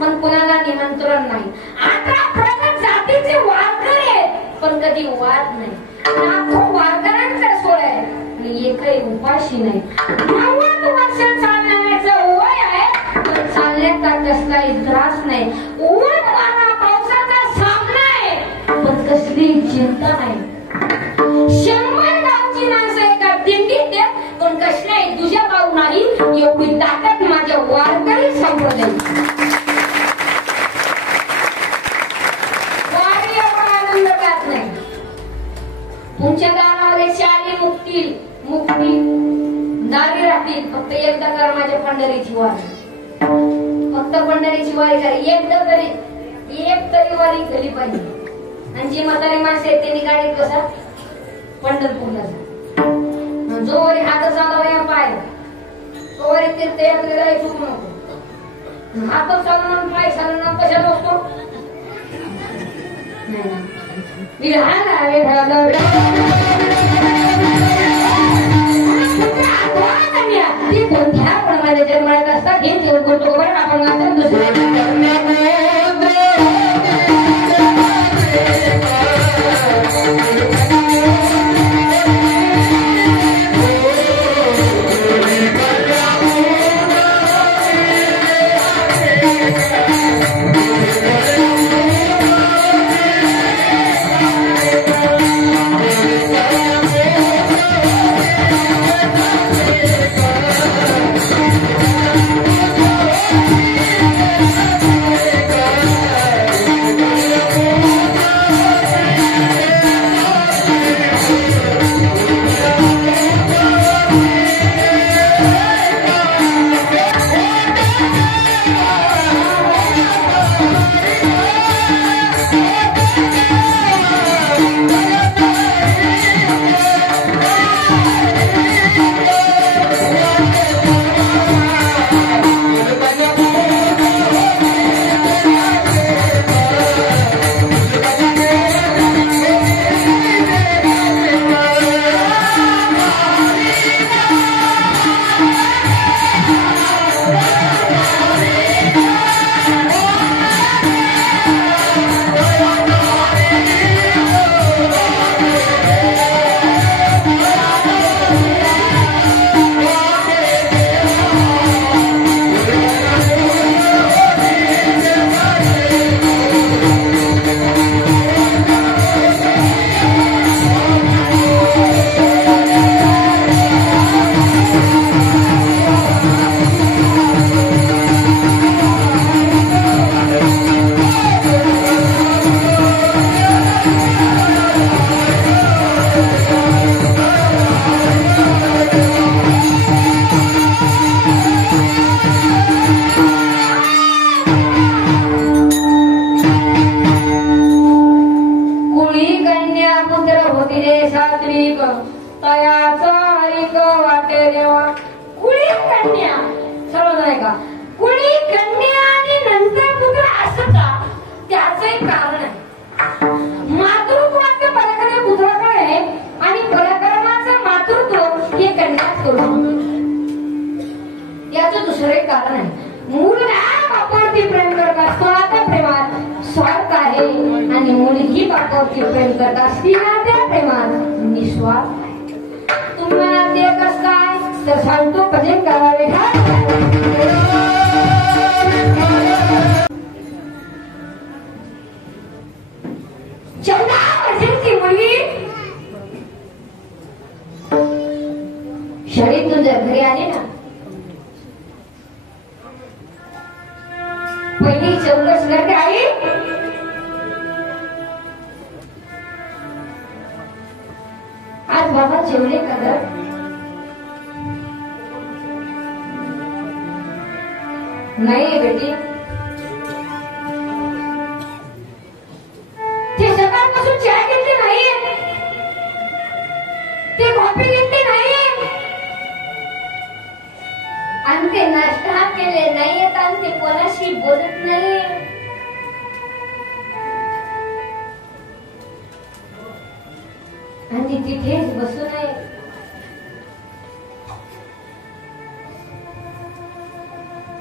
पण कुणाला निमंत्रण नाही. आता प्रगत जातीचे वारकरी आहेत पण कधी वाद नाही. वारकऱ्यांचा सोय आहे आणि एकही उपाशी नाही. 90 वर्ष चालण्याचं वय आहे पण चालण्याचा कसलाही त्रास नाही. ऊन वारा पावसाचा सामना आहे पण कसली चिंता नाही. 100 गावची माणसं एका दिंडीत येत पण कसल्याही तुझ्या गाव नाही एवढी ताकद माझ्या वारकरी संप्रदायाची. वारी एवढा आनंद जात नाही. तुमच्या दारामध्ये शाली मुक्ती दारी राहतील. फक्त एकदा करा माझ्या पंढरीची वारी. फक्त पंढरीची वारी करा एकदा तरी एक तरी वारी केली पाहिजे. आणि जी म्हातारी माणसं आहेत त्यांनी गाडीत बसा पंढरपूरला जा. जो वरी हात चालवा पाय तो वरी तीर्थयात्रेला चुकू नको. हात चालवून पाय चालवून कशाला बसतो. ती कोणत्या प्रमाणे जन्मात असतात हे जीवन करतो आपण दुसऱ्या फिरे सात्विक तयाचा हरिक वाटे देवा. कुळी कन्या सर्वजण आहे का? कुळी कन्या आणि नंतर पुत्र असं का? त्याचं एक कारण आहे. मातृत्वाचं पराक्रम पुत्राकडे आहे आणि पराक्रमाचं मातृत्व हे कन्याच करू शकतो. याचं दुसरं एक कारण आहे. मुलगा बापावरती प्रेम करत असतो, आता प्रेमात स्वार्थ आहे आणि मुलगी बापावरती प्रेम करत असती ना त्या प्रेमात निस्वार्थ आहे. तुम्हाला ते कसं काय तर सांगतो. भजन करावे शाळेतून जर घरी आले ना, पहिली चौकस करते आई आज बाबा जेवले का ग? नाही बेटी. ते सकाळपासून चहा घेतली नाही, ते कॉफी घेतली नाही आणि ते नाश्ता केले नाहीयेत आणि ते कोणाशी बोलत नाही. आणि तिथेच बसू नये.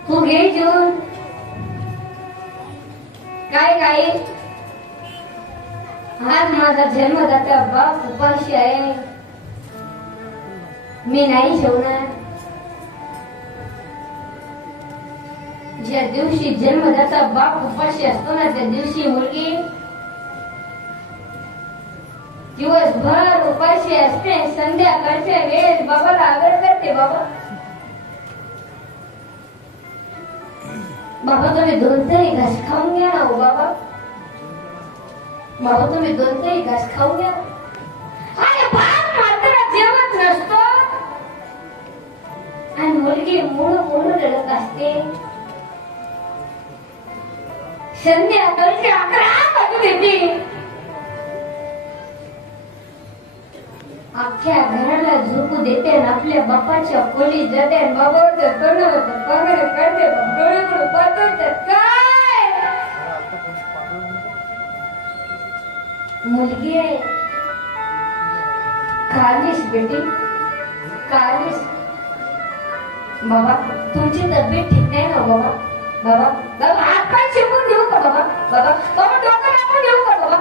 तू घे जेवून. काय आज माझा जन्मदाता बाप उपाशी आहे, मी नाही जेवणार. ज्या दिवशी जन्मदाता बाप उपाशी असतो ना त्या दिवशी मुलगी दिवसभर उपाशी असते. संध्याकाळच्या वेळेस बाबाला आग्रह करते, बाबा तुम्ही 2 तरी घास खाऊन घ्या ना. हो बाबा तुम्ही 2 तरी घास खाऊन घ्या. आणि बाप मात्र जेवत नसतो आणि मुलगी मुळून रडत असते. संध्याकाळची 11 वाजून येते. अख्ख्या घराला झोपू देते आणि आपल्या बापाच्या खोलीत जाते आणि बाबावरचं तोंडावरचं पांघरं काढते. डोळ्याकडे पाहतो तर काय मुलगी आहे. कालीस बेटी कालीस. बाबा तुमची तब्येत ठीक नाही ना बाबा? बाबा हात पाय शिकून देऊ का बाबा? बाबा डोकं टाकून देऊ का बाबा?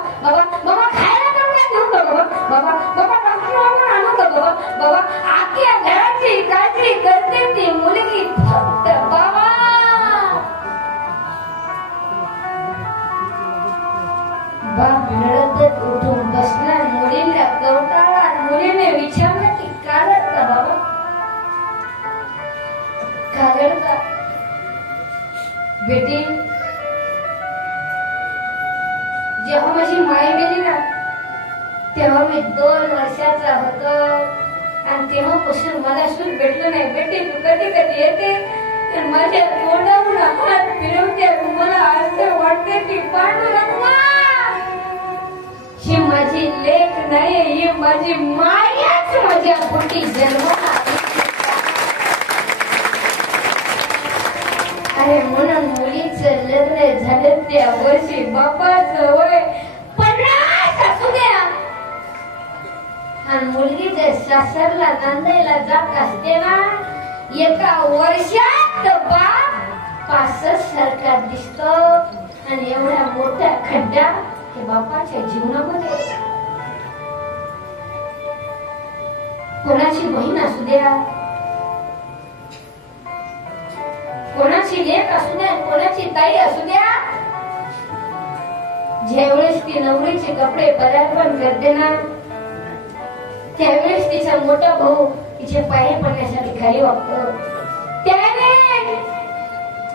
बाबा खायला देऊ का बाबा? डॉक्टर आणू का बाबा? आख्या घराची काळजी करते ती मुलगी फक्त बाबा. बाप रडत उठून बसला, मुलीला कवटाळा. मुलीने विचारलं की का रडता बाबा? का रडता बेटी? जेव्हा माझी माय गेली ना तेव्हा मी 2 वर्षाचा होतो आणि तेव्हापासून मला सूट भेटलं नाही. बेटी तू कधी कधी येते तर माझ्या तोंडावरून हात फिरवते. मला असं वाटते की पांडुरंगा ही माझी लेक नाही, ही माझी मायाच माझ्या पोटी जन्माला आली. अरे म्हणून मुलीचं लग्न झालं त्या वर्षी बापाचं वय 50 असू द्या आणि मुलगी जर सासरला नांदायला जात असते ना 1 वर्षात बाप 65 सारखा दिसतो. आणि एवढा मोठा खड्डा हे बापाच्या जीवनामध्ये. कोणाची बहीण असू द्या, कोणाची लेक असू द्या, कोणाची ताई असू द्या, ज्यावेळेस ती नवरीचे कपडे पदार्पण करते ना त्यावेळेस तिचा मोठा भाऊ तिचे पाय पडण्यासाठी खाली वागतो. त्याने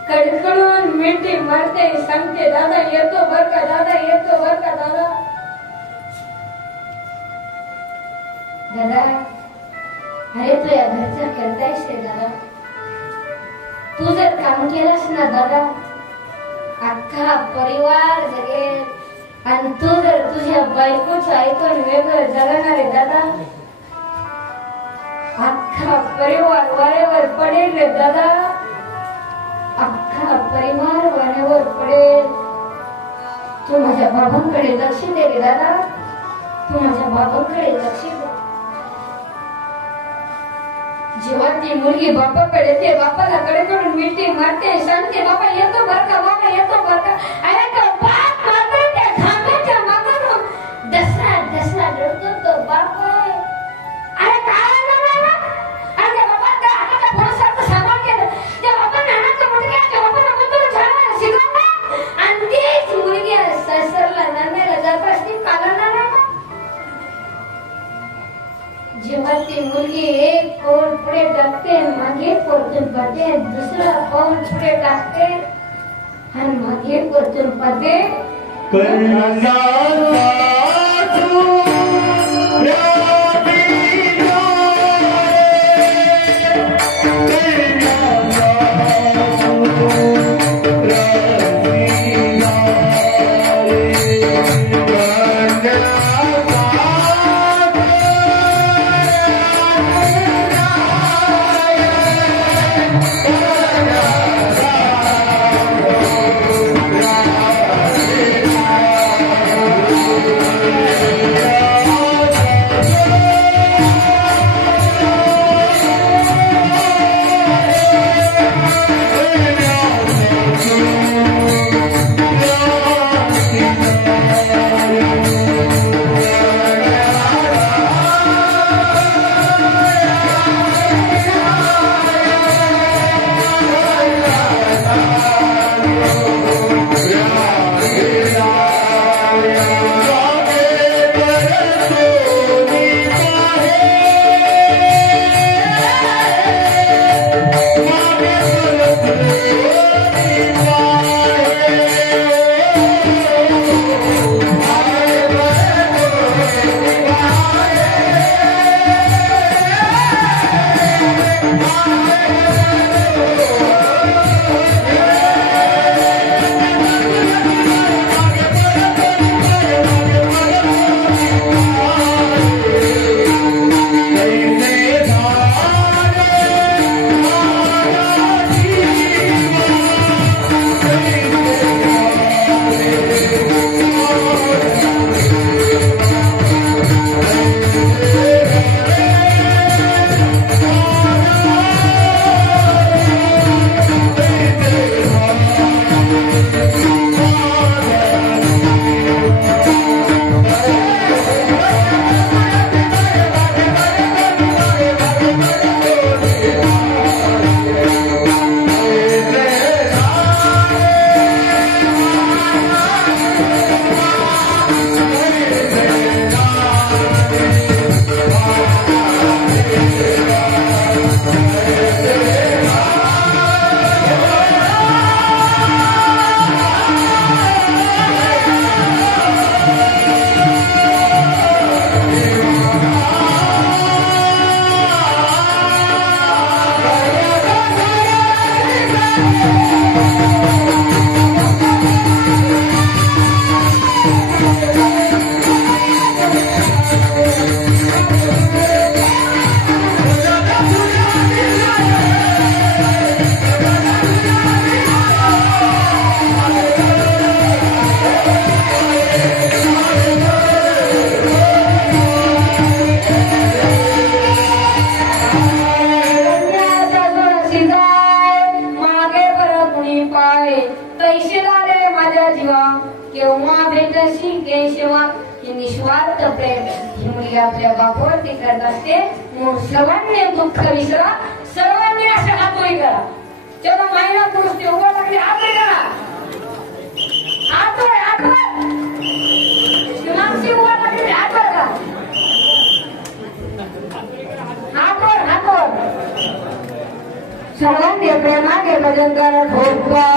कडकडून मिठी मारते, सांगते दादा येतो बर का, दादा येतो बर का, दादा. दादा अरे तू या घरचा करतायस रे दादा. तू जर काम केलंस ना दादा अख्खा परिवार जगेल, आणि तू जर तुझ्या बायकोचं ऐकून वेगळं जगणार आहे दादा, अख्खा परिवार वाऱ्यावर पडेल रे दादा, अख्खा परिवार वाऱ्यावर पडेल. तू माझ्या बाबांकडे लक्ष दे रे दादा, तू माझ्या बाबांकडे लक्ष दे. जेव्हा ती मुलगी बापाकडे ते बापाला कडे कडून मिठी मारते, सांगते बाबा येतो बर का, बाबा येतो बर का. अरे तो बाप मारतो त्या खांब्याच्या मागून दसरा दसरा रडतो तो बाप. अरे काय ना अरे त्या बाबा हाताच्या फणसाचं सामान केलं, त्या बापाने हाणाचं मुलगी, त्या बापाला म्हणतो झाला शिकवला, आणि तीच मुलगी सासरला नांदायला जात असते कालवणार. जेव्हा ती मुलगी एक पाऊल पुढे टाकते, मागे परतून पाहते, दुसरा पाऊल पुढे टाकते आणि मागे परतून पाहते. निस्वार्थ प्रेम ही मुलगी आपल्या बापावरती करत असते. सर्वांनी दुःख विसरा, सर्वांनी असे हातोई करा. जेव्हा महिला पुरुष ते उभा लागले हातोई करा, हातोय हातोय माणसी उभा लागले हातोय करा, हातोय हातोय सर्वांनी प्रेमाने भजन करत होता.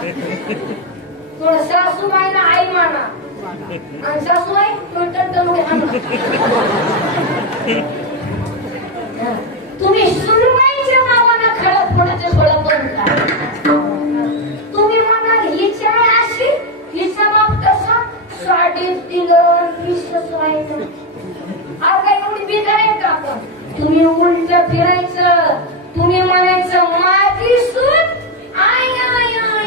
थोडं सासूबाईला आई माना आणि सासूबाई तुम्ही सुनबाईच्या नावानं खळत पडायचं थोडं बंद करा. तुम्ही म्हणाल हिची आई अशी हिचा बाप तसा साडीच दिलं विश्वास व्हायचं काय एवढी बेकार आहे का आपण. तुम्ही उलट फिरायचं तुम्ही म्हणायचं माझी सून आई आई आई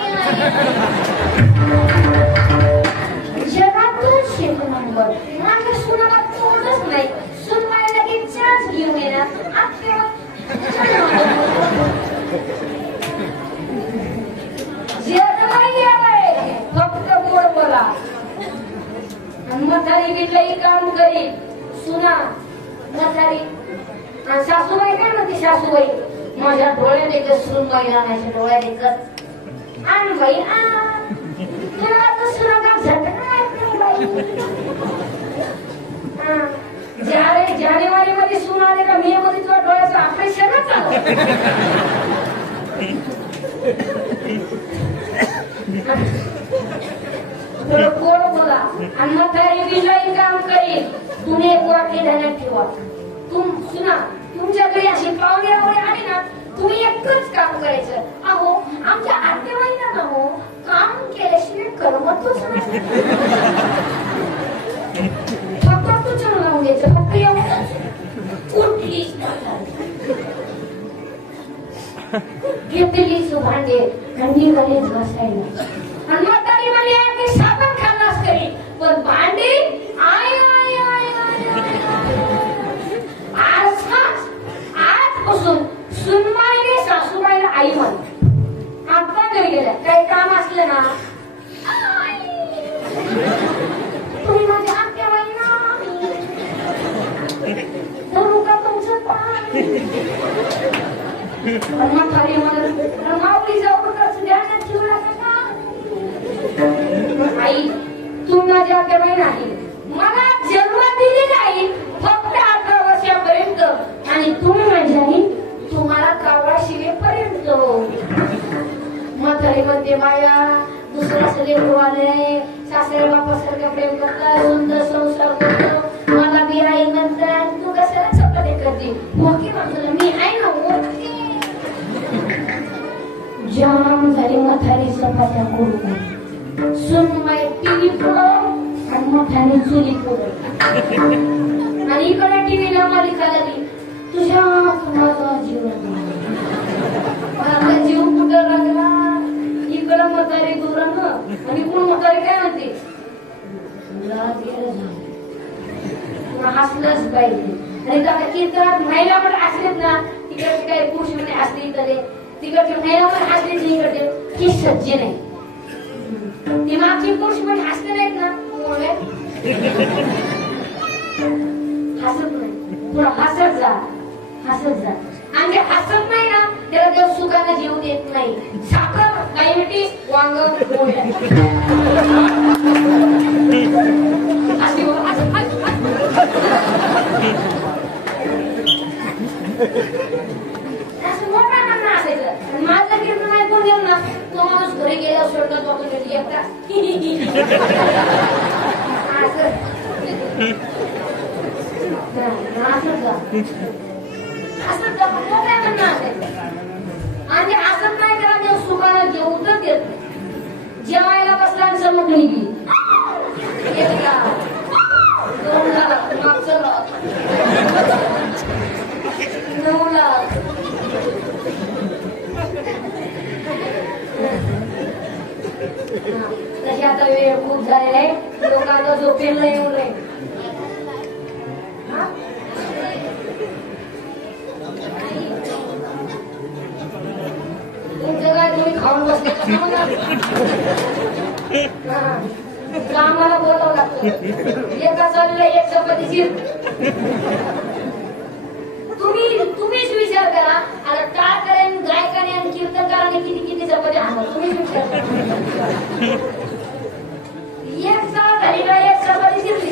जगातून शेत नंबर माझ्या सुनाला तोडच नाही सून मला लगेच चान्स घेऊन येणार फक्त गोड बोला आणि म्हातारी बिटलाही काम करी सुना म्हातारी आणि सासूबाई काय म्हणते सासूबाई माझ्या डोळ्यात एक सुनबाई आणायच्या डोळ्यात एकच आण बाई तुला तर सुना का झटका जानेवारी मध्ये सून आले का मे मध्ये तुला डोळ्याचं ऑपरेशनच झालं. कोण बोला आणि म्हातारी बिलाही काम करील तुम्ही एक वाक्य ध्यानात ठेवा सुना तुमच्या घरी अशी पाहुणे वगैरे आली ना तुम्ही एकच काम करायचं अहो आमच्या आत्याबाईंना ना हो काम केल्याशिवाय करमतच नाही. फक्त तू छान लावून द्यायचं फक्त एवढंच कुठलीच घेतलीच भांडे थंडी कधीच बसायला आणि म्हातारी म्हणजे साबण खाल्लाच करी पण भांडी आय आय आय आजपासून सुनबाईने सासूबाईला आई म्हणते. आता घरी गेल्या काही काम असलं ना तुम्ही माझ्या आत्याबाई ना धरू का तुमचं पाय म्हातारी म्हणत माऊली जाऊ ध्यानात ठेवू नका आई तू माझी आत्याबाई नाही मला जन्म दिलेली आई फक्त 18 वर्षापर्यंत आणि तुम्ही माझी आई तुम्हाला कावळा शिवेपर्यंत. म्हातारी म्हणते बाया दुसऱ्या लेकरू आले सासरे बापासारखं प्रेम करतात सुंदर संसार करतो मला बी आई म्हणतात तू कशाला चपाती करते ओके म्हणतो मी आहे ना ओके. जाम झाली म्हातारी चपात्या करू सुनबाई टीव्ही पुढं आणि मोठ्याने चुली पुढं आणि इकडे टीव्हीला मालिका लागली तुझ्या माझा जीव माझा जीव कुठं लागला इकडं म्हातारी दुरानं आणि इकडून म्हातारी काय म्हणते हसलंच पाहिजे आणि आता कीर्तनात महिला पण हसलेत ना तिकडचे काही पुरुष म्हणे हसले इकडे तिकडचे महिला पण हसले इकडचे ही सज्जे नाही ती मागची पुरुष पण हसले नाहीत ना हसत नाही पुढं हसत जा आणि हसत नाही ना त्याला देव सुखाने जीव देत नाही. साखर डायबिटीस वांग असं मोठा म्हणणं असायचं. माझं कीर्तन ऐकून गेलं ना तो माणूस घरी गेला स्वर्गात वाटून गेली एकटा आणि असं नाही करा देव सुखानं जेवून तर देत नाही. जेवायला बसला आणि समोर निघली 1 लाख 2 लाख मागचं लाख 9 लाख तशी आता वेळ खूप झालेला आहे लोकांना झोपेल येऊ नये. तुम्ही खाऊन बसले आम्हाला बोलावं लागतं एका चाललं एक चपातीची तुम्हीच विचार करा आता टाळकऱ्याने गायकाने आणि कीर्तनकाराने किती चपाती आणतात तुम्हीच विचार करा. एक चाळ झाली ना एक चपाती शिरली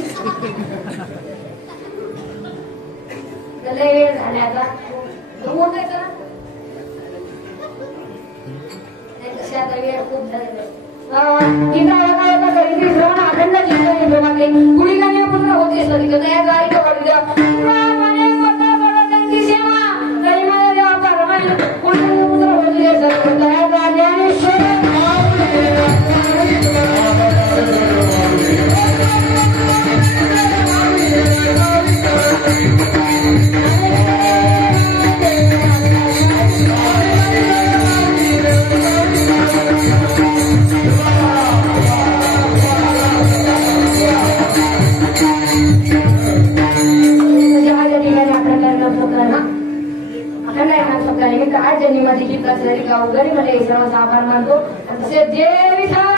लय वेळ झाले आता मोजायचं ना असे आता वेळ खूप झालेले गीता होता होता खरेदी श्रवण अखंड चिंतन प्रमाणे कुणी गाणे पुत्र होते सरी कदा या गाडी तो काढू द्या प्रमाणे मोठा बडा त्यांची सेवा तरी मला देवा परमाने कुणी पुत्र होते सरी कदा या गाडी आज जन्माची गीत असलेली गावकरी म्हणजे सर्व आभार मानतो जे विठा